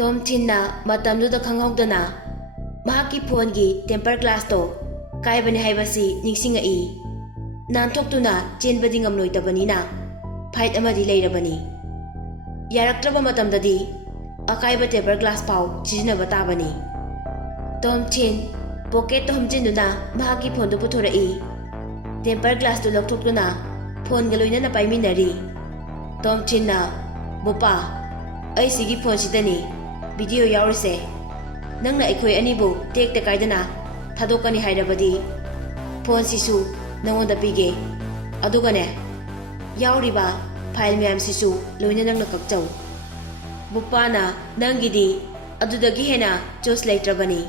Tom Thinna matamduda khanghaudana mahaki phone gi temper glass to kaibani haibasi ningsinga I nanthokuna chenbadi ngamloi na fight amadi leirabani yaraktraba matamdadi akaiba temper glass pau chijinaba tabani Tom Thin pocket to humjinduna mahaki phone do puthorai temper glass to lokthokuna phone galoina na paiminari Tom Thinna bopa ai sigi phone sidani video yaurise nangna aikhoi anibu tek te kaidana thadokani hairabadi phone sisu nangonda pige adugane yauriba file myam sisu loina nangna kakchau bupana nangidi adudagi hena choice laitrabani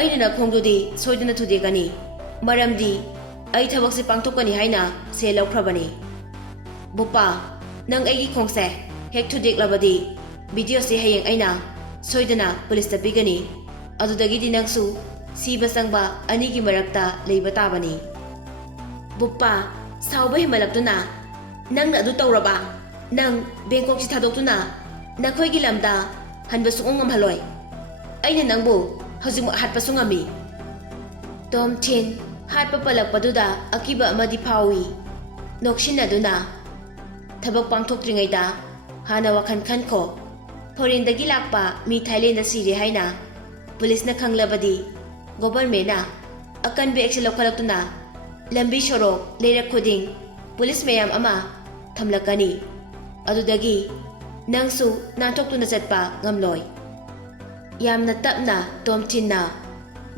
aina na khongdudi soidana thudegani maramdi ai thabakse pangthokani haina se laukrabani bupa nang aigi khongse hek thudeklabadi video se hayeng aina soidana police ta pigani adudagi dinangsu siba sangba anigi marakta leiba tabani bupa sauba himalaktuna nang adu tawraba nang bangkok si thadoktuna nakhoi gi lamda hanba sungam haloi aina nangbu hojim hatpa sungami Tom Thin hatpa palakpaduda akiba amadi phawi noksinaduna thabak pangthokringaida hana wakhan khanko foreign-dagi lakpa mi Thailand da siri haina police na khanglabadi government na akanbe action lokalaktuna lambi sorok leirak khuding police mayam ama thamlakani adudagi nangsu nanthokuna chatpa ngamloi yamna tapna Tom Thinna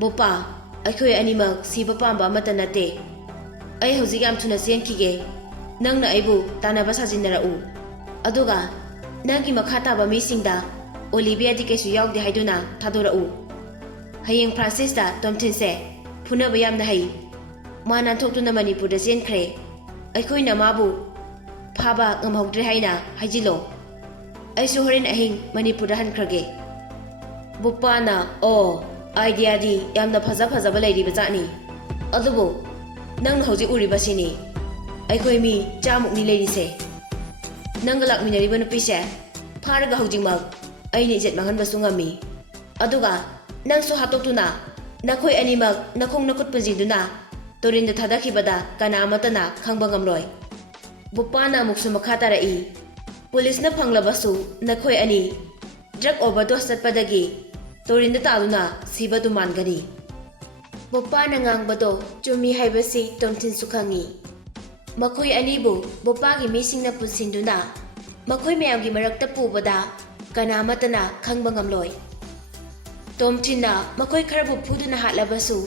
bopa aikhoi animak siba pamba amata nate ai hojik yam thuna chenkhige nangna aibu tanaba sajinarau aduga nangi makhata ba misingda Olivia di kesu yaugde haiduna thadorau hayeng Francis da Tom Thin se phuna bayam na hai mana thokduna Manipur da jenkhre aikhoi na mabu phaba ngamhogdre haina hajilo aisu horen ahing Manipur da hankrage bupana o idea di yamna phaja phaja ba leiri bajani adubo nang hoji uri basini aikhoi mi chamuk ni leiri se nangalak minari banu pise pharaga hojingmak aini jet mangan basungami aduga nangso hatoktuna nakhoi animak nakhong nakut punjiduna torinda thadakhibada kana amatana khangba ngamloi bupana muksu makhata rai police na phanglabasu nakhoi ani drug overdose chatpadagi torinda taduna sibadu mangani bupana ngangbado chumi haibasi Tom Thin sukhangi makhoi anibu bopagi misingna punsinduna makhoi mayamgi marakta pubada kana matana khangba ngamloi Tom Thinna makhoi kharabu phuduna hatlabasu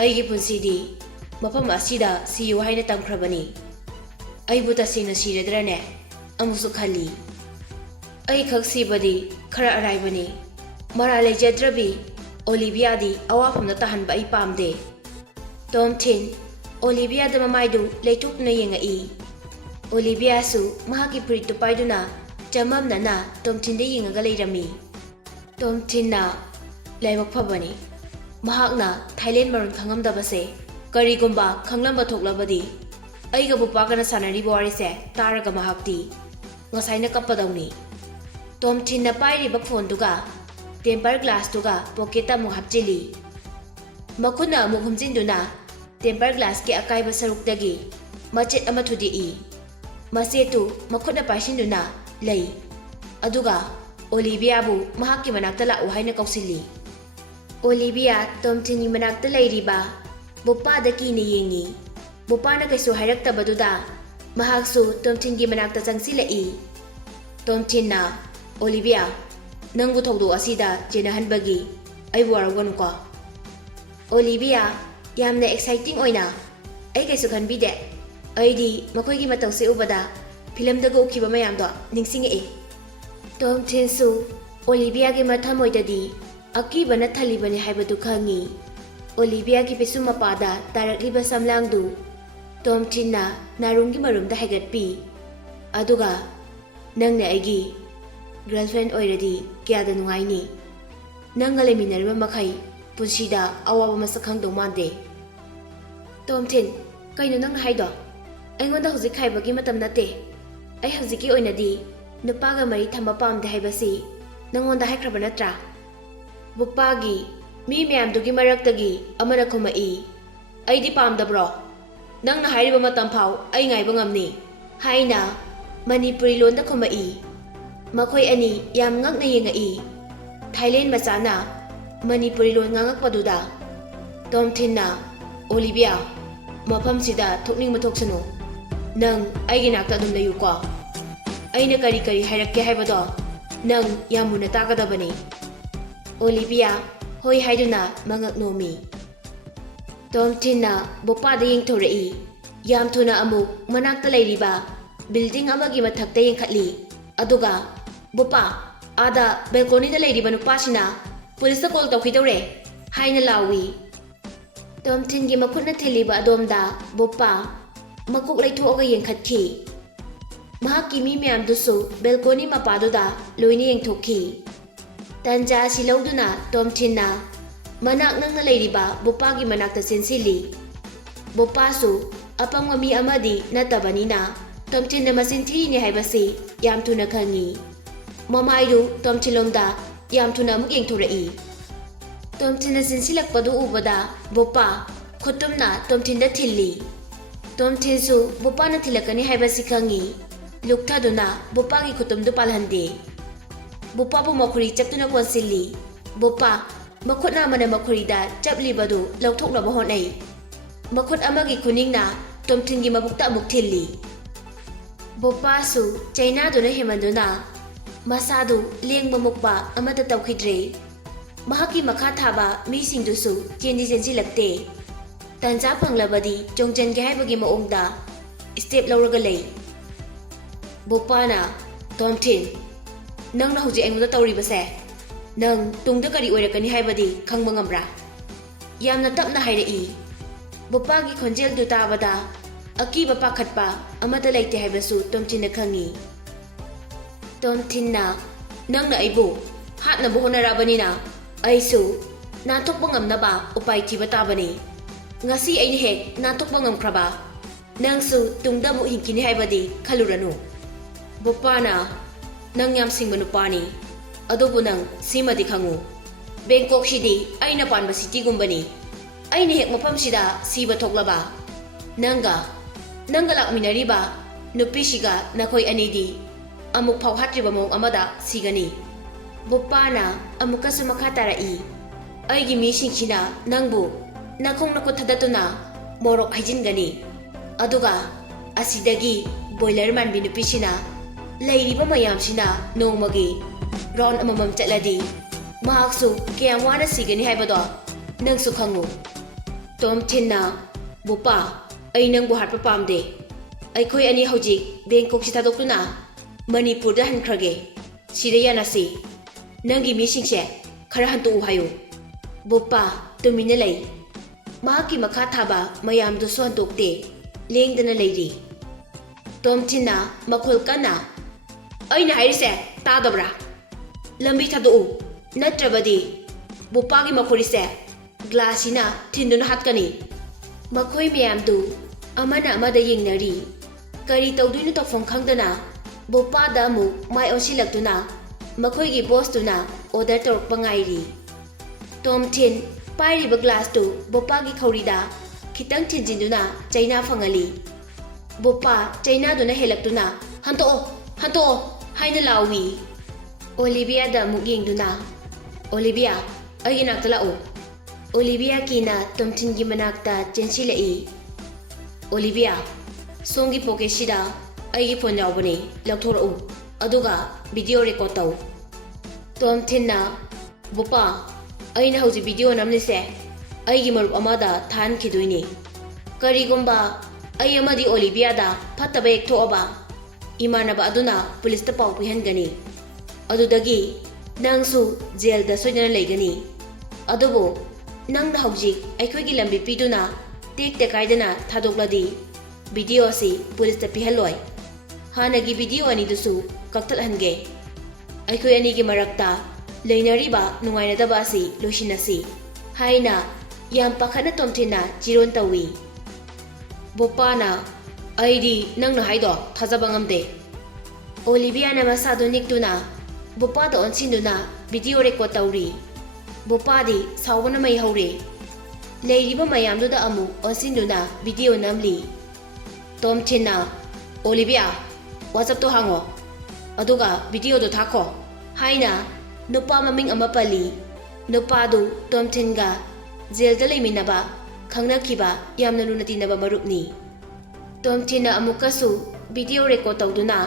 aigi punsidi mafam asida siyu haina tamkhrabani aibu tasina siredrane amusu khali ai khak sibadi khara araibani mara lejedrabi Olivia di awafamna tahanba ai pamde Tom Thin Olivia da mamaidu leitukna yengai Olivia su mahaki puritu paiduna jamamna na Tom Thin de yengaga leirami Tom Thinna laibak phabani mahakna Thailand maron khangamdabase karigumba khanglamba thoklabadi aiga bupagana sanari bwari se taraga mahakti ngasaina kapadauni Tom Thinna pairi ba phone duga temper glass duga pocket amu hapchili makhuna amu humjinduna temper glass ke akai ba sarukdagi machet ama thudi I masetu makhuna paisinduna lei aduga Olivia bu mahakki manakta la uhaina kausili Olivia Tom Thinni manakta leiriba bopa da ki ne yengi bopa na kaisu hairakta baduda mahaksu Tom Thingi manakta changsilai Tom Thinna Olivia nangbu thogdo asida jena hanbagi ai waragon ko Olivia yamna exciting oina ai kaisu khanbide aidi makhoi gi matang se ubada film da go khiba mayam do ningsing e Tom Thin su Olivia gi mathamoi dadi akiba na thalibani haibadu khangi Olivia gi pesuma pada tarakliba samlangdu Tom Thinna narungi marumda haigatpi aduga nangna aigi girlfriend oiradi kyada nungaini nangale minarba makhai punsida awaba masakhang do mande Tom Thin kaino nang haido aingonda hojik khaibagi matam nate ai hojiki oinadi nupaga mari thamba pamde haibasi ꯅꯪꯉꯣꯟꯗ ꯍꯥꯏꯈ꯭ꯔꯕ ꯅꯠꯇ꯭ꯔꯥ? ꯕꯣꯄꯥꯒꯤ ꯃꯤ ꯃꯌꯥꯝꯗꯨꯒꯤ ꯃꯔꯛꯇꯒꯤ ꯑꯃꯅ ꯈꯨꯝꯃꯛꯏ, ꯑꯩꯗꯤ ꯄꯥꯝꯗꯕ꯭ꯔꯣ? ꯅꯪꯅ ꯍꯥꯏꯔꯤꯕ ꯃꯇꯝ ꯐꯥꯎ ꯑꯩ ꯉꯥꯏꯕ ꯉꯝꯅꯤ ꯍꯥꯏꯅ ꯃꯅꯤꯄꯨꯔꯤ ꯂꯣꯟꯗ ꯈꯨꯝꯃꯛꯏ꯫ ꯃꯈꯣꯏ ꯑꯅꯤ ꯌꯥꯝ ꯉꯛꯅ ꯌꯦꯡꯉꯛꯏ꯫ ꯊꯥꯏꯂꯦꯟ ꯃꯆꯥꯅ ꯃꯅꯤꯄꯨꯔꯤ ꯂꯣꯟ ꯉꯥꯡꯉꯛꯄꯗꯨꯗ ꯇꯣꯝꯊꯤꯟꯅ, ꯑꯣꯂꯤꯚꯤꯌꯥ, ꯃꯐꯝꯁꯤꯗ ꯊꯣꯛꯅꯤꯡꯕ ꯊꯣꯛꯁꯅꯨ, ꯅꯪ ꯑꯩꯒꯤ ꯅꯥꯛꯇ ꯑꯗꯨꯝ ꯂꯩꯌꯨꯀꯣ, ꯑꯩꯅ ꯀꯔꯤ ꯀꯔꯤ ꯍꯥꯏꯔꯛꯀꯦ ꯍꯥꯏꯕꯗꯣ ꯅꯪ ꯌꯥꯝ ꯃꯨꯟꯅ ꯇꯥꯒꯗꯕꯅꯤ꯫ ꯑꯣꯂꯤꯚꯤꯌꯥ ꯍꯣꯏ ꯍꯥꯏꯗꯨꯅ ꯃꯉꯛ ꯅꯣꯝꯃꯤ꯫ ꯇꯣꯝꯊꯤꯟꯅ ꯕꯣꯄꯥꯗ ꯌꯦꯡꯊꯣꯔꯛꯏ꯫ ꯌꯥꯝ ꯊꯨꯅ ꯑꯃꯨꯛ ꯃꯅꯥꯛꯇ ꯂꯩꯔꯤꯕ ꯕꯤꯜꯗꯤꯡ ꯑꯃꯒꯤ ꯃꯊꯛꯇ ꯌꯦꯡꯈꯠꯂꯤ꯫ ꯑꯗꯨꯒ ꯕꯣꯄꯥ, ꯑꯥꯗ ꯕꯦꯜꯀꯣꯅꯤꯗ ꯂꯩꯔꯤꯕ ꯅꯨꯄꯥꯁꯤꯅ ꯄꯨꯂꯤꯁꯇ ꯀꯣꯜ ꯇꯧꯈꯤꯗꯧꯔꯦ ꯍꯥꯏꯅ ꯂꯥꯎꯏ꯫ ꯇꯣꯝꯊꯤꯟꯒꯤ ꯃꯈꯨꯠꯅ ꯊꯤꯜꯂꯤꯕ ꯑꯗꯣꯝꯗ ꯕꯣꯄꯥ ꯃꯀꯣꯛ ꯂꯩꯊꯣꯛꯑꯒ ꯌꯦꯡꯈꯠꯈꯤ꯫ ꯃꯍꯥꯛꯀꯤ ꯃꯤ ꯃꯌꯥꯝꯗꯨꯁꯨ ꯕꯦꯜꯀꯣꯅꯤ ꯃꯄꯥꯗꯨꯗ ꯂꯣꯏꯅ ꯌꯦꯡꯊꯣꯛꯈꯤ꯫ ꯇꯟꯖꯥ ꯑꯁꯤ ꯂꯧꯗꯨꯅ ꯇꯣꯝꯊꯤꯟꯅ ꯃꯅꯥꯛ ꯅꯛꯅ ꯂꯩꯔꯤꯕ ꯕꯣꯄꯥꯒꯤ ꯃꯅꯥꯛꯇ ꯆꯦꯟꯁꯤꯜꯂꯤ꯫ ꯕꯣꯄꯥꯁꯨ ꯑꯄꯪꯕ ꯃꯤ ꯑꯃꯗꯤ ꯅꯠꯇꯕꯅꯤꯅ ꯇꯣꯝꯊꯤꯟꯅ ꯃꯆꯤꯟ ꯊꯤꯔꯤꯅꯤ ꯍꯥꯏꯕꯁꯤ ꯌꯥꯝ ꯊꯨꯅ ꯈꯪꯉꯤ꯫ ꯃꯃꯥꯏꯗꯨ ꯇꯣꯝꯊꯤꯟꯂꯣꯝꯗ ꯌꯥꯝ ꯊꯨꯅ ꯑꯃꯨꯛ ꯌꯦꯡꯊꯣꯔꯛꯏ꯫ ꯇꯣꯝꯊꯤꯟꯅ ꯆꯦꯟꯁꯤꯜꯂꯛꯄꯗꯨ ꯎꯕꯗ ꯕꯣꯄꯥ ꯈꯨꯠꯇꯨꯝꯅ ꯇꯣꯝꯊꯤꯟꯗ ꯊꯤꯜꯂꯤ꯫ ꯇꯣꯝꯊꯤꯟꯁꯨ ꯕꯣꯄꯥꯅ ꯊꯤꯜꯂꯛꯀꯅꯤ ꯍꯥꯏꯕꯁꯤ ꯈꯪꯉꯤ꯫ ꯂꯨꯛꯊꯗꯨꯅ ꯕꯣꯄꯥꯒꯤ ꯈꯨꯠꯇꯨꯝꯗꯨ ꯄꯥꯜꯍꯟꯗꯦ꯫ ꯕꯣꯄꯥꯕꯨ ꯃꯈꯨꯔꯤ ꯆꯞꯇꯨꯅ ꯀꯣꯟꯁꯤꯜꯂꯤ꯫ ꯕꯣꯄꯥ ꯃꯈꯨꯠ ꯑꯃꯅ ꯃꯈꯨꯔꯤꯗ ꯆꯞꯂꯤꯕꯗꯨ ꯂꯧꯊꯣꯛꯅꯕ ꯍꯣꯠꯅꯩ꯫ ꯃꯈꯨꯠ ꯑꯃꯒꯤ ꯈꯨꯅꯤꯡꯅ ꯇꯣꯝꯊꯤꯟꯒꯤ ꯃꯕꯨꯛꯇ ꯑꯃꯨꯛ ꯊꯤꯜꯂꯤ꯫ ꯕꯣꯄꯥꯁꯨ ꯆꯩꯅꯥꯗꯨꯅ ꯍꯦꯟꯃꯟꯗꯨꯅ ꯃꯁꯥꯗꯨ ꯂꯦꯡꯕ ꯃꯨꯛꯄ ꯑꯃꯠꯇ ꯇꯧꯈꯤꯗ꯭ꯔꯦ꯫ ꯃꯍꯥꯛꯀꯤ ꯃꯈꯥ ꯊꯥꯕ ꯃꯤꯁꯤꯡꯗꯨꯁꯨ ꯆꯦꯟꯗꯤ ꯆꯦꯟꯁꯤꯜꯂꯛꯇꯦ꯫ ꯇꯟꯖꯥ ꯐꯪꯂꯕꯗꯤ ꯆꯣꯡꯖꯟꯒꯦ ꯍꯥꯏꯕꯒꯤ ꯃꯑꯣꯡꯗ ꯁ꯭ꯇꯦꯞ ꯂꯧꯔꯒ ꯂꯩ꯫ ꯕꯣꯄꯥꯅ, ꯇꯣꯝꯊꯤꯟ, ꯅꯪꯅ ꯍꯧꯖꯤꯛ ꯑꯩꯉꯣꯟꯗ ꯇꯧꯔꯤꯕꯁꯦ ꯅꯪ ꯇꯨꯡꯗ ꯀꯔꯤ ꯑꯣꯏꯔꯛꯀꯅꯤ ꯍꯥꯏꯕꯗꯤ ꯈꯪꯕ ꯉꯝꯕ꯭ꯔꯥ? ꯌꯥꯝꯅ ꯇꯞꯅ ꯍꯥꯏꯔꯛꯏ꯫ ꯕꯣꯄꯥꯒꯤ ꯈꯣꯟꯖꯦꯜꯗꯨ ꯇꯥꯕꯗ ꯑꯀꯤꯕ ꯄꯥꯈꯠꯄ ꯑꯃꯠꯇ ꯂꯩꯇꯦ ꯍꯥꯏꯕꯁꯨ ꯇꯣꯝꯊꯤꯟꯅ ꯈꯪꯉꯤ꯫ ꯇꯣꯝꯊꯤꯟꯅ, ꯅꯪꯅ ꯑꯩꯕꯨ ꯍꯥꯠꯅꯕ ꯍꯣꯠꯅꯔꯛꯑꯕꯅꯤ나 ꯑꯩꯁꯨ ꯅꯥꯟꯊꯣꯛꯄ ꯉꯝꯅꯕ ꯎꯄꯥꯏ ꯊꯤꯕ ꯇꯥꯕꯅꯤ꯫ ꯉꯁꯤ ꯑꯩꯅ ꯍꯦꯛ ꯅꯥꯟꯊꯣꯛꯄ ꯉꯝꯈ꯭ꯔꯕ ꯅꯪꯁꯨ ꯇꯨꯡꯗ ꯑꯃꯨꯛ ꯍꯤꯡꯈꯤꯅꯤ ꯍꯥꯏꯕꯗꯤ ꯈꯜꯂꯨꯔꯅꯨ꯫ ꯕꯣꯄꯥꯅ, ꯅꯪ ꯌꯥꯝ ꯁꯤꯡꯕ ꯅꯨꯄꯥꯅꯤ, ꯑꯗꯨꯕꯨ ꯅꯪ ꯁꯤꯃꯗꯤ ꯈꯪꯉꯨ, ꯕꯦꯡꯀꯣꯛꯁꯤꯗꯤ ꯑꯩꯅ ꯄꯥꯟꯕ ꯁꯤꯇꯤꯒꯨꯝꯕꯅꯤ꯫ ꯑꯩꯅ ꯍꯦꯛ ꯃꯐꯝꯁꯤꯗ ꯁꯤꯕ ꯊꯣꯛꯂꯕ ꯅꯪꯒ ꯂꯥꯛꯃꯤꯟꯅꯔꯤꯕ ꯅꯨꯄꯤꯁꯤꯒ ꯅꯈꯣꯏ ꯑꯅꯤꯗꯤ ꯑꯃꯨꯛ ꯐꯥꯎ ꯍꯥꯠꯇ꯭ꯔꯤꯕ ꯃꯑꯣꯡ ꯑꯃꯗ ꯁꯤꯒꯅꯤ꯫ ꯕꯣꯄꯥꯅ ꯑꯃꯨꯛꯀꯁꯨ ꯃꯈꯥ ꯇꯥꯔꯛꯏ꯫ ꯑꯩꯒꯤ ꯃꯤꯁꯤꯡꯁꯤꯅ ꯅꯪꯕꯨ ꯅꯈꯣꯡ ꯅꯈꯨꯠ ꯊꯗꯠꯇꯨꯅ ꯃꯣꯔꯣꯛ ꯍꯩꯖꯤꯟꯒꯅꯤ꯫ ꯑꯗꯨꯒ ꯑꯁꯤꯗꯒꯤ ꯕꯣꯏꯂꯔ ꯃꯥꯟꯕꯤ ꯅꯨꯄꯤꯁꯤꯅ ꯂꯩꯔꯤꯕ ꯃꯌꯥꯝꯁꯤꯅ ꯅꯣꯡꯃꯒꯤ ꯔꯥꯎꯟ ꯑꯃꯃꯝ ꯆꯠꯂꯗꯤ ꯃꯍꯥꯛꯁꯨ ꯀꯌꯥꯝ ꯋꯥꯅ ꯁꯤꯒꯅꯤ ꯍꯥꯏꯕꯗꯣ ꯅꯪꯁꯨ ꯈꯪꯉꯨ꯫ ꯇꯣꯝꯊꯤꯟꯅ, ꯕꯣꯄꯥ, ꯑꯩ ꯅꯪꯕꯨ ꯍꯥꯠꯄ ꯄꯥꯝꯗꯦ꯫ ꯑꯩꯈꯣꯏ ꯑꯅꯤ ꯍꯧꯖꯤꯛ ꯕꯦꯡꯀꯣꯛꯁꯤ ꯊꯥꯗꯣꯛꯇꯨꯅ ꯃꯅꯤꯄꯨꯔꯗ ꯍꯟꯈ꯭ꯔꯒꯦ꯫ ꯁꯤꯗ ꯌꯥꯅꯁꯤ꯫ ꯅꯪꯒꯤ ꯃꯤꯁꯤꯡꯁꯦ ꯈꯔ ꯍꯟꯇꯣꯛꯎ ꯍꯥꯏꯌꯨ꯫ ꯕꯣꯄꯥ ꯇꯨꯃꯤꯟꯅ ꯂꯩ꯫ ꯃꯍꯥꯛꯀꯤ ꯃꯈꯥ ꯊꯥꯕ ꯃꯌꯥꯝꯗꯨꯁꯨ ꯍꯟꯇꯣꯛꯇꯦ, ꯂꯦꯡꯗꯅ ꯂꯩꯔꯤ꯫ ꯇꯣꯝꯊꯤꯟꯅ ꯃꯈꯣꯜ ꯀꯟꯅ, ꯑꯩꯅ ꯍꯥꯏꯔꯤꯁꯦ ꯇꯥꯗꯕ꯭ꯔꯥ? ꯂꯝꯕꯤ ꯊꯥꯗꯣꯛꯎ, ꯅꯠꯇ꯭ꯔꯕꯗꯤ ꯕꯣꯄꯥꯒꯤ ꯃꯈꯨꯔꯤꯁꯦ ꯒ꯭ꯂꯥꯁꯁꯤꯅ ꯊꯤꯟꯗꯨꯅ ꯍꯥꯠꯀꯅꯤ꯫ ꯃꯈꯣꯏ ꯃꯌꯥꯝꯗꯨ ꯑꯃꯅ ꯑꯃꯗ ꯌꯦꯡꯅꯔꯤ꯫ ꯀꯔꯤ ꯇꯧꯗꯣꯏꯅꯣ ꯇꯧꯐꯝ ꯈꯪꯗꯅ ꯕꯣꯄꯥꯗ ꯑꯃꯨꯛ ꯃꯥꯏ ꯑꯣꯟꯁꯤꯜꯂꯛꯇꯨꯅ ꯃꯈꯣꯏꯒꯤ ꯕꯣꯁꯇꯨꯅ ꯑꯣꯔꯗꯔ ꯇꯧꯔꯛꯄ ꯉꯥꯏꯔꯤ꯫ ꯇꯣꯝꯊꯤꯟ ꯄꯥꯏꯔꯤꯕ ꯒ꯭ꯂꯥꯁꯇꯨ ꯕꯣꯄꯥꯒꯤ ꯈꯧꯔꯤꯗ ꯈꯤꯇꯪ ꯊꯤꯟꯖꯤꯟꯗꯨꯅ ꯆꯩꯅꯥ ꯐꯪꯍꯜꯂꯤ꯫ ꯕꯣꯄꯥ ꯆꯩꯅꯥꯗꯨꯅ ꯍꯦꯜꯂꯛꯇꯨꯅ ꯍꯟꯇꯣꯛꯑꯣ, ꯍꯟꯇꯣꯛꯑꯣ ꯍꯥꯏꯅ ꯂꯥꯎꯏ꯫ ꯑꯣꯂꯤꯚꯤꯌꯥꯗ ꯑꯃꯨꯛ ꯌꯦꯡꯗꯨꯅ, ꯑꯣꯂꯤꯚꯤꯌꯥ, ꯑꯩꯒꯤ ꯅꯥꯛꯇ ꯂꯥꯛꯎ꯫ ꯑꯣꯂꯤꯚꯤꯌꯥ ꯀꯤꯅ ꯇꯣꯝꯊꯤꯟꯒꯤ ꯃꯅꯥꯛꯇ ꯆꯦꯟꯁꯤꯜꯂꯛꯏ꯫ ꯑꯣꯂꯤꯚꯤꯌꯥ, ꯁꯣꯝꯒꯤ ꯄꯣꯀꯦꯠꯁꯤꯗ ꯑꯩꯒꯤ ꯐꯣꯟ ꯌꯥꯎꯕꯅꯤ, ꯂꯧꯊꯣꯔꯛꯎ, ꯑꯗꯨꯒ ꯚꯤꯗꯤꯑꯣ ꯔꯦꯀꯣꯔꯗ ꯇꯧ꯫ ꯇꯣꯝꯊꯤꯟꯅ, ꯕꯣꯄꯥ, ꯑꯩꯅ ꯍꯧꯖꯤꯛ ꯚꯤꯗꯤꯑꯣ ꯅꯝꯂꯤꯁꯦ ꯑꯩꯒꯤ ꯃꯔꯨꯞ ꯑꯃꯗ ꯊꯥꯍꯟꯈꯤꯗꯣꯏꯅꯤ꯫ ꯀꯔꯤꯒꯨꯝꯕ ꯑꯩ ꯑꯃꯗꯤ ꯑꯣꯂꯤꯚꯤꯌꯥꯗ ꯐꯠꯇꯕ ꯍꯦꯛ ꯊꯣꯛꯑꯕ ꯏꯃꯥꯟꯅꯕ ꯑꯗꯨꯅ ꯄꯨꯂꯤꯁꯇ ꯄꯥꯎ ꯄꯤꯍꯟꯒꯅꯤ꯫ ꯑꯗꯨꯗꯒꯤ ꯅꯪꯁꯨ ꯖꯦꯜꯗ ꯁꯣꯏꯗꯅ ꯂꯩꯒꯅꯤ꯫ ꯑꯗꯨꯕꯨ ꯅꯪꯅ ꯍꯧꯖꯤꯛ ꯑꯩꯈꯣꯏꯒꯤ ꯂꯝꯕꯤ ꯄꯤꯗꯨꯅ ꯇꯦꯛꯇ ꯀꯥꯏꯗꯅ ꯊꯥꯗꯣꯛꯂꯗꯤ ꯚꯤꯗꯤꯑꯣ ꯑꯁꯤ ꯄꯨꯂꯤꯁꯇ ꯄꯤꯍꯜꯂꯣꯏ꯫ ꯍꯥꯟꯅꯒꯤ ꯚꯤꯗꯤꯑꯣ ꯑꯅꯤꯗꯨꯁꯨ ꯀꯛꯊꯠꯍꯟꯒꯦ꯫ ꯑꯩꯈꯣꯏ ꯑꯅꯤꯒꯤ ꯃꯔꯛꯇ ꯂꯩꯅꯔꯤꯕ ꯅꯨꯡꯉꯥꯏꯅꯗꯕ ꯑꯁꯤ ꯂꯣꯏꯁꯤꯟꯅꯁꯤ ꯍꯥꯏꯅ ꯌꯥꯝ ꯄꯥꯈꯠꯅ ꯇꯣꯝꯊꯤꯟꯅ ꯆꯤꯔꯣꯟ ꯇꯧꯏ꯫ ꯕꯣꯄꯥꯅ, ꯑꯩꯗꯤ ꯅꯪꯅ ꯍꯥꯏꯗꯣ ꯊꯥꯖꯕ ꯉꯝꯗꯦ꯫ ꯑꯣꯂꯤꯚꯤꯌꯥꯅ ꯃꯁꯥꯗꯨ ꯅꯤꯛꯇꯨꯅ, ꯕꯣꯄꯥꯗ ꯑꯣꯟꯁꯤꯟꯗꯨꯅ ꯚꯤꯗꯤꯑꯣ ꯔꯦꯀꯣꯔꯗ ꯇꯧꯔꯤ꯫ ꯕꯣꯄꯥꯗꯤ ꯁꯥꯎꯕꯅ ꯃꯩ ꯍꯧꯔꯦ꯫ ꯂꯩꯔꯤꯕ ꯃꯌꯥꯝꯗꯨꯗ ꯑꯃꯨꯛ ꯑꯣꯟꯁꯤꯟꯗꯨꯅ ꯚꯤꯗꯤꯑꯣ ꯅꯝꯂꯤ꯫ ꯇꯣꯝꯊꯤꯟꯅ "ꯑꯣꯂꯤꯚꯤꯌꯥ, ꯋꯥꯆꯞꯇꯣ ꯍꯥꯡꯉꯣ, ꯑꯗꯨꯒ ꯚꯤꯗꯤꯑꯣꯗꯣ ꯊꯥꯈꯣ" ꯍꯥꯏꯅ ꯅꯨꯄꯥ ꯃꯃꯤꯡ ꯑꯃ ꯄꯜꯂꯤ꯫ ꯅꯨꯄꯥꯗꯨ ꯇꯣꯝꯊꯤꯟꯒ ꯖꯦꯜꯗ ꯂꯩꯃꯤꯟꯅꯕ, ꯈꯪꯅꯈꯤꯕ ꯌꯥꯝꯅ ꯂꯨꯅ ꯇꯤꯟꯅꯕ ꯃꯔꯨꯞꯅꯤ꯫ ꯇꯣꯝꯊꯤꯟꯅ ꯑꯃꯨꯛꯀꯁꯨ ꯚꯤꯗꯤꯑꯣ ꯔꯦꯀꯣꯔꯗ ꯇꯧꯗꯨꯅ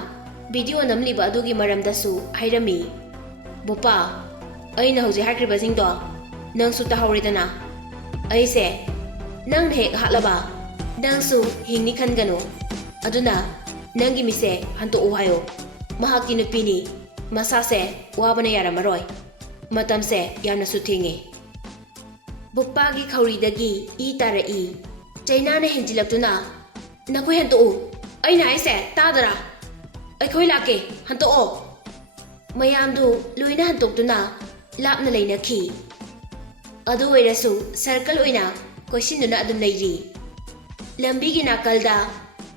ꯚꯤꯗꯤꯑꯣ ꯅꯝꯂꯤꯕ ꯑꯗꯨꯒꯤ ꯃꯔꯝꯗꯁꯨ ꯍꯥꯏꯔꯝꯃꯤ꯫ "ꯕꯣꯄꯥ, ꯑꯩꯅ ꯍꯧꯖꯤꯛ ꯍꯥꯏꯈ꯭ꯔꯤꯕꯁꯤꯡꯗꯣ ꯅꯪꯁꯨ ꯇꯥꯍꯧꯔꯦꯗꯅ꯫ ꯑꯩꯁꯦ ꯅꯪꯅ ꯍꯦꯛ ꯍꯥꯠꯂꯕ ꯅꯪꯁꯨ ꯍꯤꯡꯅꯤ ꯈꯟꯒꯅꯨ꯫ ꯑꯗꯨꯅ ꯅꯪꯒꯤ ꯃꯤꯠꯁꯦ ꯍꯟꯇꯣꯛꯎ ꯍꯥꯏꯌꯣ꯫ ꯃꯍꯥꯛꯀꯤ ꯅꯨꯄꯤꯅꯤ, ꯃꯁꯥꯁꯦ ꯋꯥꯕꯅ ꯌꯥꯔꯝꯃꯔꯣꯏ꯫ ꯃꯇꯝꯁꯦ ꯌꯥꯝꯅꯁꯨ ꯊꯦꯡꯉꯦ"꯫ ꯕꯣꯄꯥꯒꯤ ꯈꯧꯔꯤꯗꯒꯤ ꯏ ꯇꯥꯔꯛꯏ꯫ ꯆꯩꯅꯥꯅ ꯍꯦꯟꯖꯤꯜꯂꯛꯇꯨꯅ "ꯅꯈꯣꯏ ꯍꯟꯇꯣꯛꯎ, ꯑꯩꯅ ꯍꯥꯏꯁꯦ ꯇꯥꯗꯔꯥ? ꯑꯩꯈꯣꯏ ꯂꯥꯛꯀꯦ, ꯍꯟꯇꯣꯛꯑꯣ"꯫ ꯃꯌꯥꯝꯗꯨ ꯂꯣꯏꯅ ꯍꯟꯇꯣꯛꯇꯨꯅ ꯂꯥꯞꯅ ꯂꯩꯅꯈꯤ꯫ ꯑꯗꯨ ꯑꯣꯏꯔꯁꯨ ꯁꯔꯀꯜ ꯑꯣꯏꯅ ꯀꯣꯏꯁꯤꯟꯗꯨꯅ ꯑꯗꯨꯝ ꯂꯩꯔꯤ꯫ ꯂꯝꯕꯤꯒꯤ ꯅꯥꯀꯜꯗ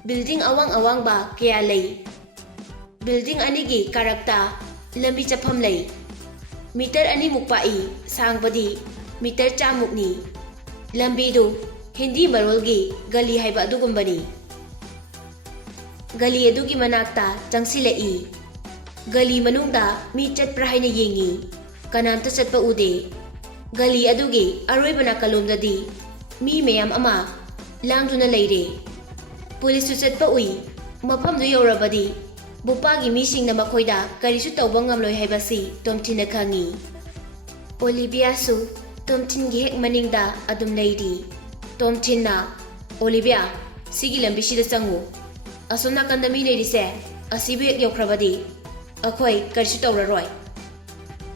ꯕꯤꯜꯗꯤꯡ ꯑꯋꯥꯡ ꯑꯋꯥꯡꯕ ꯀꯌꯥ ꯂꯩ꯫ ꯕꯤꯜꯗꯤꯡ ꯑꯅꯤꯒꯤ ꯀꯥꯔꯛꯇ ꯂꯝꯕꯤ ꯆꯠꯐꯝ ꯂꯩ꯫ ꯃꯤꯇꯔ 2ꯃꯨꯛ ꯄꯥꯛꯏ, ꯁꯥꯡꯕꯗꯤ ꯃꯤꯇꯔ 100ꯃꯨꯛꯅꯤ꯫ ꯂꯝꯕꯤꯗꯨ ꯍꯤꯟꯗꯤ ꯃꯔꯣꯜꯒꯤ ꯒꯂꯤ ꯍꯥꯏꯕ ꯑꯗꯨꯒꯨꯝꯕꯅꯤ꯫ ꯒꯂꯤ ꯑꯗꯨꯒꯤ ꯃꯅꯥꯛꯇ ꯆꯪꯁꯤꯜꯂꯛꯏ꯫ ꯒꯂꯤ ꯃꯅꯨꯡꯗ ꯃꯤ ꯆꯠꯄ꯭ꯔꯥ ꯍꯥꯏꯅ ꯌꯦꯡꯉꯤ꯫ ꯀꯅꯥꯝꯇ ꯆꯠꯄ ꯎꯗꯦ꯫ ꯒꯂꯤ ꯑꯗꯨꯒꯤ ꯑꯔꯣꯏꯕ ꯅꯥꯀꯜꯂꯣꯝꯗꯗꯤ ꯃꯤ ꯃꯌꯥꯝ ꯑꯃ ꯂꯥꯡꯗꯨꯅ ꯂꯩꯔꯦ꯫ ꯄꯨꯂꯤꯁꯁꯨ ꯆꯠꯄ ꯎꯏ꯫ ꯃꯐꯝꯗꯨ ꯌꯧꯔꯕꯗꯤ ꯕꯣꯄꯥꯒꯤ ꯃꯤꯁꯤꯡꯅ ꯃꯈꯣꯏꯗ ꯀꯔꯤꯁꯨ ꯇꯧꯕ ꯉꯝꯂꯣꯏ ꯍꯥꯏꯕꯁꯤ ꯇꯣꯝꯊꯤꯟꯅ ꯈꯪꯉꯤ꯫ ꯑꯣꯂꯤꯚꯤꯌꯥꯁꯨ ꯇꯣꯝꯊꯤꯟꯒꯤ ꯍꯦꯛ ꯃꯅꯤꯡꯗ ꯑꯗꯨꯝ ꯂꯩꯔꯤ꯫ ꯇꯣꯝꯊꯤꯟꯅ "ꯑꯣꯂꯤꯚꯤꯌꯥ, ꯁꯤꯒꯤ ꯂꯝꯕꯤꯁꯤꯗ ꯆꯪꯉꯨ꯫ ꯑꯁꯣꯝ ꯅꯥꯀꯟꯗ ꯃꯤ ꯂꯩꯔꯤꯁꯦ ꯑꯁꯤꯕꯨ ꯍꯦꯛ ꯌꯧꯈ꯭ꯔꯕꯗꯤ ꯑꯩꯈꯣꯏ ꯀꯔꯤꯁꯨ ꯇꯧꯔꯔꯣꯏ"꯫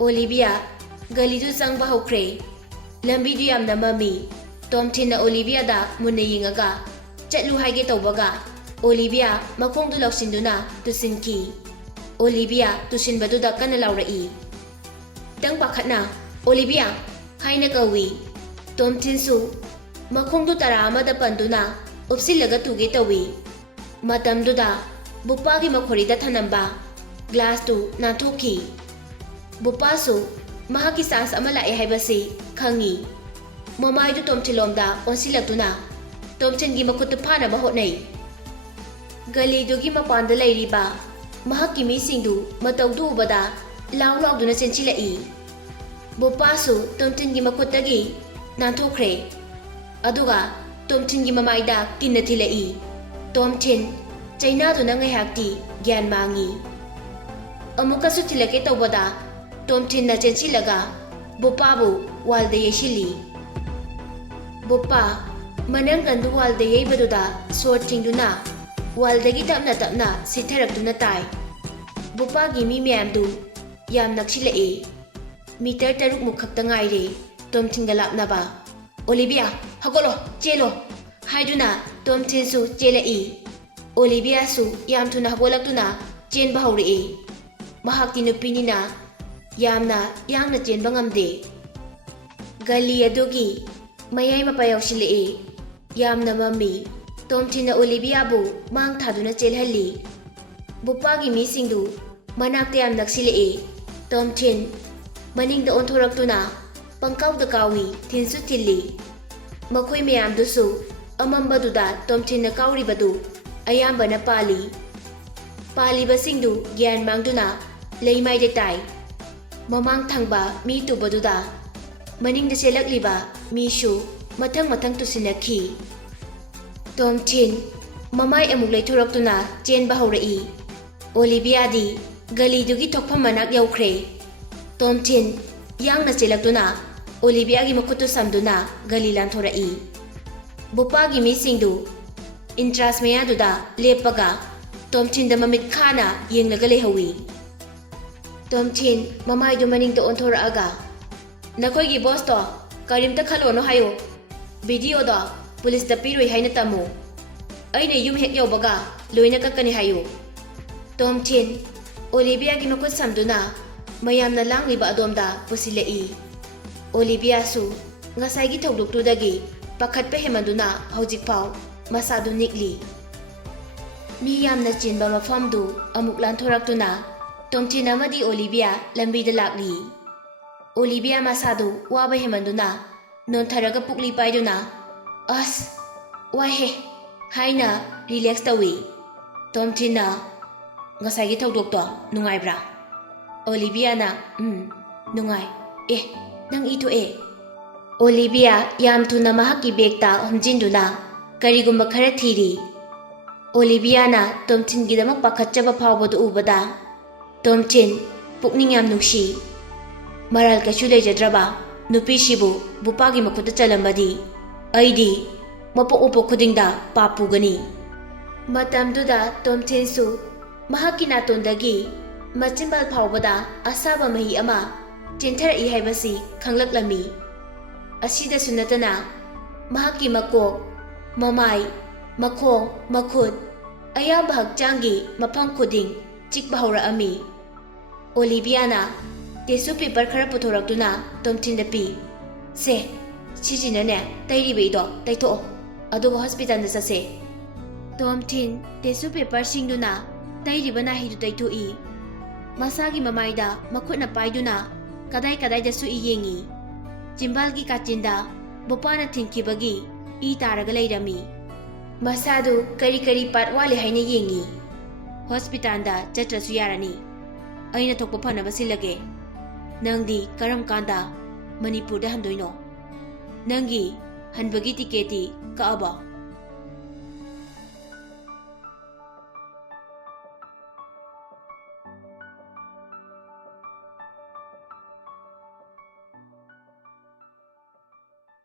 ꯑꯣꯂꯤꯚꯤꯌꯥ ꯒꯂꯤꯗꯨ ꯆꯪꯕ ꯍꯧꯈ꯭ꯔꯦ꯫ ꯂꯝꯕꯤꯗꯨ ꯌꯥꯝꯅ ꯃꯝꯃꯤ꯫ ꯇꯣꯝꯊꯤꯟꯅ ꯑꯣꯂꯤꯚꯤꯌꯥꯗ ꯃꯨꯟꯅ ꯌꯦꯡꯉꯒ ꯆꯠꯂꯨ ꯍꯥꯏꯒꯦ ꯇꯧꯕꯒ ꯑꯣꯂꯤꯚꯤꯌꯥ ꯃꯈꯣꯡꯗꯨ ꯂꯧꯁꯤꯟꯗꯨꯅ ꯇꯨꯁꯤꯟꯈꯤ꯫ ꯑꯣꯂꯤꯚꯤꯌꯥ ꯇꯨꯁꯤꯟꯕꯗꯨꯗ ꯀꯟꯅ ꯂꯥꯎꯔꯛꯏ꯫ ꯈꯤꯇꯪ ꯄꯥꯈꯠꯅ "ꯑꯣꯂꯤꯚꯤꯌꯥ" ꯍꯥꯏꯅ ꯀꯧꯏ꯫ ꯇꯣꯝꯊꯤꯟꯁꯨ ꯃꯈꯣꯡꯗꯨ ꯇꯔꯥ ꯑꯃꯗ ꯄꯟꯗꯨꯅ ꯎꯞꯁꯤꯜꯂꯒ ꯇꯨꯒꯦ ꯇꯧꯏ꯫ ꯃꯇꯝꯗꯨꯗ ꯕꯣꯄꯥꯒꯤ ꯃꯈꯣꯔꯤꯗ ꯊꯅꯝꯕ ꯒ꯭ꯂꯥꯁꯇꯨ ꯅꯥꯟꯊꯣꯛꯈꯤ꯫ ꯕꯣꯄꯥꯁꯨ ꯃꯍꯥꯛꯀꯤ ꯆꯥꯟꯁ ꯑꯃ ꯂꯥꯛꯑꯦ ꯍꯥꯏꯕꯁꯤ ꯈꯪꯉꯤ꯫ ꯃꯃꯥꯏꯗꯨ ꯇꯣꯝꯊꯤꯟꯂꯣꯝꯗ ꯑꯣꯟꯁꯤꯜꯂꯛꯇꯨꯅ ꯇꯣꯝꯊꯤꯟꯒꯤ ꯃꯈꯨꯠꯇꯨ ꯐꯥꯅꯕ ꯍꯣꯠꯅꯩ꯫ ꯒꯂꯤꯗꯨꯒꯤ ꯃꯄꯥꯟꯗ ꯂꯩꯔꯤꯕ ꯃꯍꯥꯛꯀꯤ ꯃꯤꯁꯤꯡꯗꯨ ꯃꯇꯧꯗꯨ ꯎꯕꯗ ꯂꯥꯎ ꯂꯥꯎꯗꯨꯅ ꯆꯦꯟꯁꯤꯜꯂꯛꯏ꯫ ꯕꯣꯄꯥꯁꯨ ꯇꯣꯝꯊꯤꯟꯒꯤ ꯃꯈꯨꯠꯇꯒꯤ ꯅꯥꯟꯊꯣꯛꯈ꯭ꯔꯦ꯫ ꯑꯗꯨꯒ ꯇꯣꯝꯊꯤꯟꯒꯤ ꯃꯃꯥꯏꯗ ꯀꯤꯟꯅ ꯊꯤꯜꯂꯛꯏ꯫ ꯇꯣꯝꯊꯤꯟ ꯆꯩꯅꯥꯗꯨꯅ ꯉꯥꯏꯍꯥꯛꯇꯤ ꯒ꯭ꯌꯥꯟ ꯃꯥꯡꯉꯤ꯫ ꯑꯃꯨꯛꯀꯁꯨ ꯊꯤꯜꯂꯛꯀꯦ ꯇꯧꯕꯗ ꯇꯣꯝꯊꯤꯟꯅ ꯆꯦꯟꯁꯤꯜꯂꯒ ꯕꯣꯄꯥꯕꯨ ꯋꯥꯜꯗ ꯌꯩꯁꯤꯜꯂꯤ꯫ ꯕꯣꯄꯥ ꯃꯅꯪꯒꯟꯗꯨ ꯋꯥꯜꯗ ꯌꯩꯕꯗꯨꯗ ꯁꯣꯔ ꯊꯤꯡꯗꯨꯅ ꯋꯥꯜꯗꯒꯤ ꯇꯞꯅ ꯇꯞꯅ ꯁꯤꯊꯔꯛꯇꯨꯅ ꯇꯥꯏ꯫ ꯕꯣꯄꯥꯒꯤ ꯃꯤ ꯃꯌꯥꯝꯗꯨ ꯌꯥꯝ ꯅꯛꯁꯤꯜꯂꯛꯏ꯫ ꯃꯤꯇꯔ 3ꯃꯨꯛ ꯈꯛꯇ ꯉꯥꯏꯔꯦ ꯇꯣꯝꯊꯤꯟꯒ ꯂꯥꯞꯅꯕ꯫ "ꯑꯣꯂꯤꯚꯤꯌꯥ, ꯍꯧꯒꯠꯂꯣ, ꯆꯦꯜꯂꯣ" ꯍꯥꯏꯗꯨꯅ ꯇꯣꯝꯊꯤꯟꯁꯨ ꯆꯦꯜꯂꯛꯏ꯫ ꯑꯣꯂꯤꯚꯤꯌꯥꯁꯨ ꯌꯥꯝ ꯊꯨꯅ ꯍꯧꯒꯠꯂꯛꯇꯨꯅ ꯆꯦꯟꯕ ꯍꯧꯔꯛꯏ꯫ ꯃꯍꯥꯛꯀꯤ ꯅꯨꯄꯤꯅꯤꯅ ꯌꯥꯝꯅ ꯌꯥꯡꯅ ꯆꯦꯟꯕ ꯉꯝꯗꯦ꯫ ꯒꯂꯤ ꯑꯗꯨꯒꯤ ꯃꯌꯥꯏ ꯃꯄꯥ ꯌꯧꯁꯤꯜꯂꯛꯏ꯫ ꯌꯥꯝꯅ ꯃꯝꯃꯤ꯫ ꯇꯣꯝꯊꯤꯟꯅ ꯑꯣꯂꯤꯚꯤꯌꯥꯕꯨ ꯃꯥꯡ ꯊꯥꯗꯨꯅ ꯆꯦꯜꯍꯜꯂꯤ꯫ ꯕꯣꯄꯥꯒꯤ ꯃꯤꯁꯤꯡꯗꯨ ꯃꯅꯥꯛꯇ ꯌꯥꯝ ꯅꯛꯁꯤꯜꯂꯛꯏ꯫ ꯇꯣꯝꯊꯤꯟ ꯃꯅꯤꯡꯗ ꯑꯣꯟꯊꯣꯔꯛꯇꯨꯅ ꯄꯪꯀꯥꯎꯗ ꯀꯥꯎꯏ, ꯊꯤꯟꯁꯨ ꯊꯤꯜꯂꯤ꯫ ꯃꯈꯣꯏ ꯃꯌꯥꯝꯗꯨꯁꯨ ꯑꯃꯝꯕꯗꯨꯗ ꯇꯣꯝꯊꯤꯟꯅ ꯀꯥꯎꯔꯤꯕꯗꯨ ꯑꯌꯥꯝꯕꯅ ꯄꯥꯜꯂꯤ꯫ ꯄꯥꯜꯂꯤꯕꯁꯤꯡꯗꯨ ꯒ꯭ꯌꯥꯟ ꯃꯥꯡꯗꯨꯅ ꯂꯩꯃꯥꯏꯗ ꯇꯥꯏ꯫ ꯃꯃꯥꯡ ꯊꯪꯕ ꯃꯤ ꯇꯨꯕꯗꯨꯗ ꯃꯅꯤꯡꯗ ꯆꯦꯜꯂꯛꯂꯤꯕ ꯃꯤꯁꯨ ꯃꯊꯪ ꯃꯊꯪ ꯇꯨꯁꯤꯟꯅꯈꯤ꯫ ꯇꯣꯝꯊꯤꯟ ꯃꯃꯥꯏ ꯑꯃꯨꯛ ꯂꯩꯊꯣꯔꯛꯇꯨꯅ ꯆꯦꯟꯕ ꯍꯧꯔꯛꯏ꯫ ꯑꯣꯂꯤꯚꯤꯌꯥꯗꯤ ꯒꯂꯤꯗꯨꯒꯤ ꯊꯣꯛꯐꯝ ꯃꯅꯥꯛ ꯌꯧꯈ꯭ꯔꯦ꯫ ꯇꯣꯝꯊꯤꯟ ꯌꯥꯡꯅ ꯆꯦꯜꯂꯛꯇꯨꯅ ꯑꯣꯂꯤꯚꯤꯌꯥꯒꯤ ꯃꯈꯨꯠꯇꯨ ꯁꯝꯗꯨꯅ ꯒꯂꯤ ꯂꯥꯟꯊꯣꯔꯛꯏ꯫ ꯕꯣꯄꯥꯒꯤ ꯃꯤꯁꯤꯡꯗꯨ ꯏꯟꯇ꯭ꯔꯥꯁ ꯃꯌꯥꯗꯨꯗ ꯂꯦꯞꯄꯒ ꯇꯣꯝꯊꯤꯟꯗ ꯃꯃꯤꯠ ꯈꯥꯅ ꯌꯦꯡꯂꯒ ꯂꯩꯍꯧꯏ꯫ ꯇꯣꯝꯊꯤꯟ ꯃꯃꯥꯏꯗꯨ ꯃꯅꯤꯡꯗ ꯑꯣꯟꯊꯣꯔꯛꯑꯒ "ꯅꯈꯣꯏꯒꯤ ꯕꯣꯁꯇꯣ ꯀꯔꯤꯝꯇ ꯈꯜꯂꯣꯅꯨ ꯍꯥꯏꯌꯨ꯫ ꯚꯤꯗꯤꯑꯣꯗꯣ ꯄꯨꯂꯤꯁꯇ ꯄꯤꯔꯣꯏ ꯍꯥꯏꯅ ꯇꯝꯃꯨ꯫ ꯑꯩꯅ ꯌꯨꯝ ꯍꯦꯛ ꯌꯧꯕꯒ ꯂꯣꯏꯅ ꯀꯛꯀꯅꯤ ꯍꯥꯏꯌꯨ"꯫ ꯇꯣꯝꯊꯤꯟ ꯑꯣꯂꯤꯚꯤꯌꯥꯒꯤ ꯃꯈꯨꯠ ꯁꯝꯗꯨꯅ ꯃꯌꯥꯝꯅ ꯂꯥꯡꯂꯤꯕ ꯑꯗꯣꯝꯗ ꯄꯨꯁꯤꯜꯂꯛꯏ꯫ ꯑꯣꯂꯤꯚꯤꯌꯥꯁꯨ ꯉꯁꯥꯏꯒꯤ ꯊꯧꯗꯣꯛꯇꯨꯗꯒꯤ ꯄꯥꯈꯠꯄ ꯍꯦꯃꯟꯗꯨꯅ ꯍꯧꯖꯤꯛꯐꯥꯎ ꯃꯁꯥꯗꯨ ꯅꯤꯛꯂꯤ꯫ ꯃꯤ ꯌꯥꯝꯅ ꯆꯤꯟꯕ ꯃꯐꯝꯗꯨ ꯑꯃꯨꯛ ꯂꯥꯟꯊꯣꯔꯛꯇꯨꯅ ꯇꯣꯝꯊꯤꯟ ꯑꯃꯗꯤ ꯑꯣꯂꯤꯕꯤꯌꯥ ꯂꯝꯕꯤꯗ ꯂꯥꯛꯂꯤ꯫ ꯑꯣꯂꯤꯕꯤꯌꯥ ꯃꯁꯥꯗꯨ ꯋꯥꯕ ꯍꯦꯃꯟꯗꯨꯅ ꯅꯣꯟꯊꯔꯒ ꯄꯨꯛꯂꯤ ꯄꯥꯏꯗꯨꯅ "ꯑꯁ ꯋꯥꯏꯍꯦ" ꯍꯥꯏꯅ ꯔꯤꯂꯦꯛꯁ ꯇꯧꯏ꯫ ꯇꯣꯝꯊꯤꯟꯅ "ꯉꯁꯥꯏꯒꯤ ꯊꯧꯗꯣꯛꯇꯣ ꯅꯨꯡꯉꯥꯏꯕ꯭ꯔꯥ?" ꯑꯣꯂꯤꯕꯤꯌꯥꯅ ꯅꯨꯡꯉꯥꯏ꯫ ꯅꯪ ꯏ ꯊꯣꯛꯑꯦ." ꯑꯣꯂꯤꯕꯤꯌꯥ ꯌꯥꯝ ꯊꯨꯅ ꯃꯍꯥꯛꯀꯤ ꯕꯦꯒꯇ ꯍꯨꯝꯖꯤꯟꯗꯨꯅ ꯀꯔꯤꯒꯨꯝꯕ ꯈꯔ ꯊꯤꯔꯤ꯫ ꯑꯣꯂꯤꯕꯤꯌꯥꯅ ꯇꯣꯝꯊꯤꯟꯒꯤꯗꯃꯛ ꯄꯥꯈꯠꯆꯕ ꯐꯥꯎꯕꯗꯨ ꯎꯕꯗ ꯇꯣꯝꯊꯤꯟ ꯄꯨꯛꯅꯤꯡ ꯌꯥꯝ ꯅꯨꯡꯁꯤ꯫ ꯃꯔꯥꯜ ꯀꯩꯁꯨ ꯂꯩꯖꯗ꯭ꯔꯕ ꯅꯨꯄꯤꯁꯤꯕꯨ ꯕꯨꯄꯥꯒꯤ ꯃꯈꯨꯠꯇ ꯆꯜꯂꯝꯕꯗꯤ ꯑꯩꯗꯤ ꯃꯄꯣꯛ ꯃꯄꯣꯛ ꯈꯨꯗꯤꯡꯗ ꯄꯥꯞ ꯄꯨꯒꯅꯤ꯫ ꯃꯇꯝꯗꯨꯗ ꯇꯣꯝꯊꯤꯟꯁꯨ ꯃꯍꯥꯛꯀꯤ ꯅꯥꯇꯣꯟꯗꯒꯤ ꯃꯆꯤꯟꯕꯥꯜ ꯐꯥꯎꯕꯗ ꯑꯁꯥꯕ ꯃꯍꯤ ꯑꯃ ꯆꯦꯟꯊꯔꯛꯏ ꯍꯥꯏꯕꯁꯤ ꯈꯪꯂꯛꯂꯝꯃꯤ꯫ ꯑꯁꯤꯗꯁꯨ ꯅꯠꯇꯅ ꯃꯍꯥꯛꯀꯤ ꯃꯀꯣꯛ, ꯃꯃꯥꯏ, ꯃꯈꯣꯡ, ꯃꯈꯨꯠ ꯑꯌꯥꯝꯕ ꯍꯛꯆꯥꯡꯒꯤ ꯃꯐꯝ ꯈꯨꯗꯤꯡ ꯆꯤꯛꯄ ꯍꯧꯔꯛꯑꯝꯃꯤ꯫ ꯑꯣꯂꯤꯕꯤꯌꯥꯅ ꯇꯤꯁꯨ ꯄꯦꯄꯔ ꯈꯔ ꯄꯨꯊꯣꯔꯛꯇꯨꯅ ꯇꯣꯝꯊꯤꯟꯗ ꯄꯤ꯫ "ꯁꯦ, ꯁꯤꯁꯤꯅꯅꯦ ꯇꯩꯔꯤꯕ ꯏꯗꯣ ꯇꯩꯊꯣꯛꯑꯣ, ꯑꯗꯨꯒ ꯍꯣꯁꯄꯤꯇꯥꯜꯗ ꯆꯠꯁꯦ." ꯇꯣꯝꯊꯤꯟ ꯇꯤꯁꯨ ꯄꯦꯄꯔꯁꯤꯡꯗꯨꯅ ꯇꯩꯔꯤꯕ ꯅꯥꯍꯤꯗꯨ ꯇꯩꯊꯣꯛꯏ꯫ ꯃꯁꯥꯒꯤ ꯃꯃꯥꯏꯗ ꯃꯈꯨꯠꯅ ꯄꯥꯏꯗꯨꯅ ꯀꯗꯥꯏ ꯀꯗꯥꯏꯗꯁꯨ ꯏ ꯌꯦꯡꯉꯤ꯫ ꯆꯤꯝꯕꯥꯜꯒꯤ ꯀꯥꯆꯤꯟꯗ ꯕꯨꯄꯥꯅ ꯊꯤꯟꯈꯤꯕꯒꯤ ꯏ ꯇꯥꯔꯒ ꯂꯩꯔꯝꯃꯤ꯫ ꯃꯁꯥꯗꯨ ꯀꯔꯤ ꯀꯔꯤ ꯄꯥꯠ ꯋꯥꯠꯂꯤ ꯍꯥꯏꯅ ꯌꯦꯡꯉꯤ꯫ "ꯍꯣꯁꯄꯤꯇꯥꯜꯗ ꯆꯠꯇ꯭ꯔꯁꯨ ꯌꯥꯔꯅꯤ, ꯑꯩꯅ ꯊꯣꯛꯄ ꯐꯅꯕ ꯁꯤꯜꯂꯒꯦ꯫ ꯅꯪꯗꯤ ꯀꯔꯝ ꯀꯥꯟꯗ ꯃꯅꯤꯄꯨꯔꯗ ꯍꯟꯗꯣꯏꯅꯣ? ꯅꯪꯒꯤ ꯍꯟꯕꯒꯤ ꯇꯤꯀꯦꯠꯇꯤ ꯀꯛꯑꯕꯣ?"